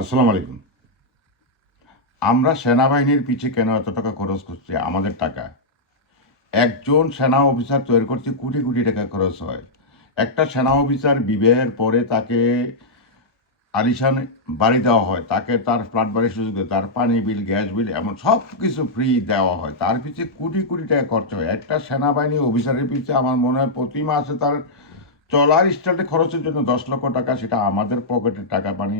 আসসালামু আলাইকুম। আমরা সেনাবাহিনীর পিছে কেন এত টাকা খরচ করছি? আমাদের টাকা। একজন সেনা অফিসার তৈরি করতে কোটি কোটি টাকা খরচ হয়। একটা সেনা অফিসার বিবাহের পরে তাকে আলিশান বাড়ি দেওয়া হয়, তাকে তার ফ্ল্যাট বাড়ির সুযোগ দেয়, তার পানি বিল, গ্যাস বিল, এমন সব কিছু ফ্রি দেওয়া হয়। তার পিছে কোটি কোটি টাকা খরচ হয়। একটা সেনাবাহিনী অফিসারের পিছে আমার মনে হয় প্রতি মাসে তার চলার স্টার্টে খরচের জন্য 10 লক্ষ টাকা, সেটা আমাদের পকেটের টাকা, মানে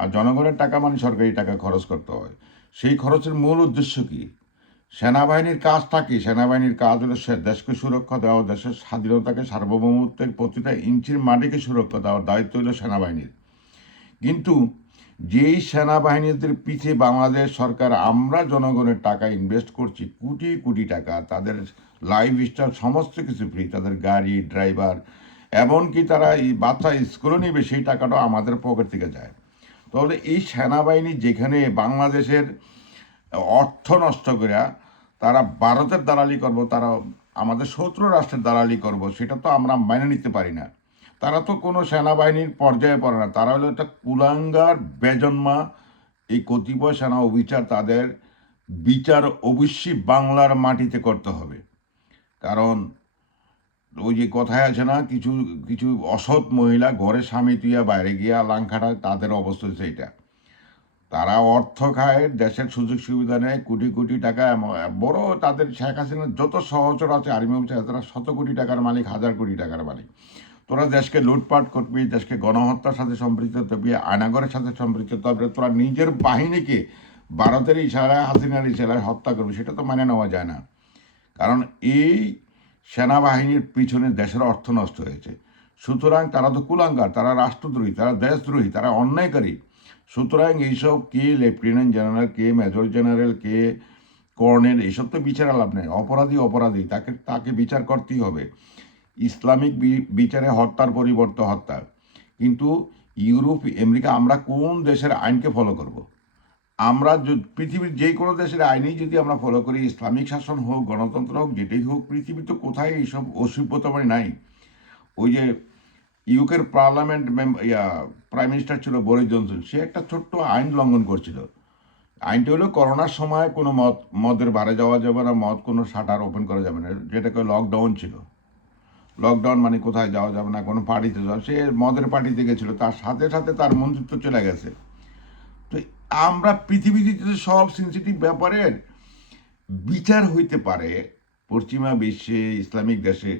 আর জনগণের টাকা, মানে সরকারি টাকা খরচ করতে হয়। সেই খরচের মূল উদ্দেশ্য কি? সেনাবাহিনীর কাজটা কি? সেনাবাহিনীর কাজ হলো সে দেশকে সুরক্ষা দেওয়া, দেশের স্বাধীনতাকে, সার্বভৌমত্বের প্রতিটা ইঞ্চির মাটিকে সুরক্ষা দেওয়ার দায়িত্ব হলো সেনাবাহিনীর। কিন্তু যেই সেনাবাহিনীদের পিছে বাংলাদেশ সরকার, আমরা জনগণের টাকা ইনভেস্ট করছি কোটি কোটি টাকা, তাদের লাইফ স্টাইল সমস্ত কিছু ফ্রি, তাদের গাড়ি, ড্রাইভার, এমনকি তারা এই বাচ্চা স্কুলে নেবে সেই টাকাটাও আমাদের পকেট থেকে যায়। তাহলে এই সেনাবাহিনী যেখানে বাংলাদেশের অর্থ নষ্ট করে তারা ভারতের দালালি করব, তারা আমাদের শত্রু রাষ্ট্রের দালালি করব, সেটা তো আমরা মেনে নিতে পারি না। তারা তো কোনো সেনাবাহিনীর পর্যায়ে পড়ে না, তারা হলো একটা কুলাঙ্গার বেজন্মা। এই কতিপয় সেনা অফিসার, তাদের বিচার অবশ্যই বাংলার মাটিতে করতে হবে। কারণ ওই যে কথায় আছে না, কিছু কিছু অসৎ মহিলা ঘরে স্বামী তুইয়া বাইরে গিয়া লাংখাটায়, তাদের অবস্থা হচ্ছে এটা। তারা অর্থ খায়, দেশের সুযোগ সুবিধা নেয়, কোটি কোটি টাকা। বড় তাদের শেখ হাসিনার যত সহচর আছে আর্মি অফিসার, তারা শত কোটি টাকার মালিক, হাজার কোটি টাকার মালিক। তোরা দেশকে লুটপাট করবি, দেশকে গণহত্যার সাথে সম্পৃক্ত করবি, আয়নাগরের সাথে সম্পৃক্ত করবি, তোরা নিজের বাহিনীকে ভারতের ইশারায়, হাসিনার ইশারায় হত্যা করবি, সেটা তো মানে নেওয়া যায় না। কারণ এই সেনাবাহিনীর পিছনে দেশের অর্থ নষ্ট হয়েছে। সুতরাং তারা তো কুলাঙ্গার, তারা রাষ্ট্রদ্রোহী, তারা দেশদ্রোহী, তারা অন্যায়কারী। সুতরাং এইসব কে লেফটেন্যান্ট জেনারেল, কে মেজর জেনারেল, কে কর্নেল, এইসব তো বিচার লাভ নেই। অপরাধী অপরাধী, তাকে তাকে বিচার করতেই হবে। ইসলামিক বিচারে হত্যার পরিবর্তে হত্যা। কিন্তু ইউরোপ, আমেরিকা, আমরা কোন দেশের আইনকে ফলো করব? আমরা পৃথিবীর যে কোনো দেশের আইনেই যদি আমরা ফলো করি, ইসলামিক শাসন হোক, গণতন্ত্র হোক, যেটাই হোক, পৃথিবীতে কোথায় এইসব অসভ্যতা মানে নাই। ওই যে ইউকের পার্লামেন্ট প্রাইম মিনিস্টার ছিল বরিস জনসন, সে একটা ছোট্ট আইন লঙ্ঘন করছিল। আইনটা হলো করোনার সময় কোনো মদের বারে যাওয়া যাবে না, মদ কোনো শাটার ওপেন করা যাবে না, যেটাকে লকডাউন ছিল। লকডাউন মানে কোথায় যাওয়া যাবে না, কোনো পার্টিতে যাওয়া, সে মদের পার্টিতে গেছিলো, তার সাথে সাথে তার মন্ত্রিত্ব চলে গেছে। তো আমরা পৃথিবীতে যদি সব সেন্সিটিভ ব্যাপারের বিচার হইতে পারে পশ্চিমা বিশ্বে, ইসলামিক দেশে,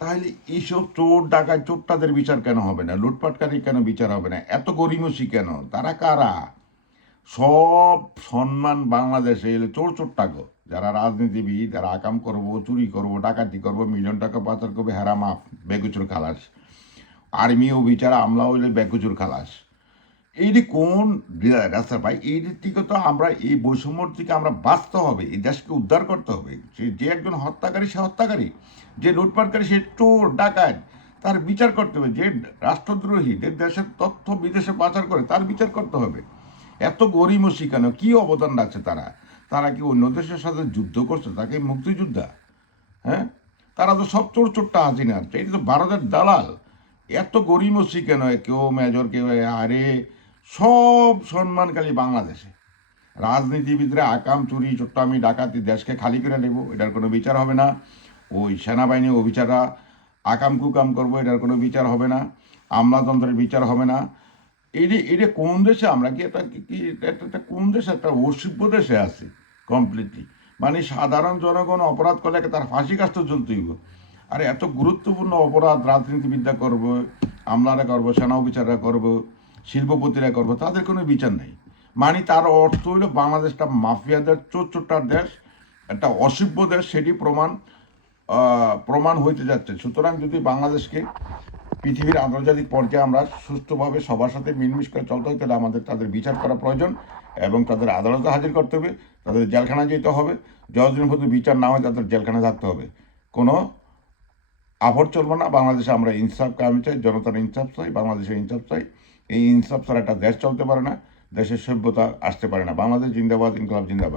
তাহলে এইসব চোর ডাকাত, চোরটাদের বিচার কেন হবে না? লুটপাটকারী কেন বিচার হবে না? এত গরিমসি কেন? তারা কারা? সব সম্মান বাংলাদেশে এলে চোর চোরটাগো, যারা রাজনীতিবিদ, যারা আকাম করবো, চুরি করবো, ডাকাতি করবো, মিলিয়ন টাকা পাচার করবে, হেরা মাফ, বেগুচুর খালাস। আর্মিও বিচার, আমলা হইলে বেগুচুর খালাস। এইটি কোন রাস্তা ভাই? এইটির থেকে তো আমরা, এই বৈষম্যর থেকে আমরা বাঁচতে হবে, এই দেশকে উদ্ধার করতে হবে। সে যে একজন হত্যাকারী, সে হত্যাকারী, যে লুটপাটকারী, সে চোর ডাকাত, তার বিচার করতে হবে। যে রাষ্ট্রদ্রোহী, যে দেশের তথ্য বিদেশে পাচার করে, তার বিচার করতে হবে। এত গরিমসি কেন? কি অবদান রাখছে তারা? তারা কি অন্য দেশের সাথে যুদ্ধ করছে? তাকে মুক্তিযোদ্ধা? হ্যাঁ, তারা তো সব চোর চোরটা হাসিনা, এটা তো ভারতের দালাল। এত গরিমসি কেন? কেউ মেজর, কেউ আরে, সব সম্মানকালী বাংলাদেশে। রাজনীতিবিদরা আকাম, চুরি, চোট্টামি, ডাকাতি, দেশকে খালি করে নেব, এটার কোনো বিচার হবে না। ওই সেনাবাহিনী অফিসাররা আকাম কুকাম করবো, এটার কোনো বিচার হবে না। আমলাতন্ত্রের বিচার হবে না। এটা কোন দেশে? আমরা কি এটা কি একটা কোন দেশে? একটা অসভ্য দেশে আছে কমপ্লিটলি। মানে সাধারণ জনগণ অপরাধ করলে তার ফাঁসি কাস্ট জ্বলতেই হবে। আর এত গুরুত্বপূর্ণ অপরাধ রাজনীতিবিদ্যা করবো, আমলারা করবো, সেনা অফিসাররা করবো, শিল্পপতিরা করবো, তাদের কোনো বিচার নেই। মানে তার অর্থ হইল বাংলাদেশটা মাফিয়াদের, চোর চোরটার দেশ, একটা অসভ্য দেশ, সেটি প্রমাণ হইতে যাচ্ছে। সুতরাং যদি বাংলাদেশকে পৃথিবীর আন্তর্জাতিক পর্যায়ে আমরা সুষ্ঠুভাবে সবার সাথে মিলমিশ করে চলতে হয়, তাহলে আমাদের তাদের বিচার করা প্রয়োজন এবং তাদের আদালতে হাজির করতে হবে, তাদের জেলখানায় যেতে হবে। যতদিন পর্যন্ত বিচার না হয় তাদের জেলখানায় থাকতে হবে। কোনো আভর চলবে না। বাংলাদেশে আমরা ইনসাফ কায়েম চাই, জনতার ইনসাফ চাই, বাংলাদেশের ইনসাফ চাই। এই ইনসাফ ছাড়া একটা দেশ চলতে পারে না, দেশের সভ্যতা আসতে পারে না। বাংলাদেশ জিন্দাবাদ, ইনকলাব জিন্দাবাদ।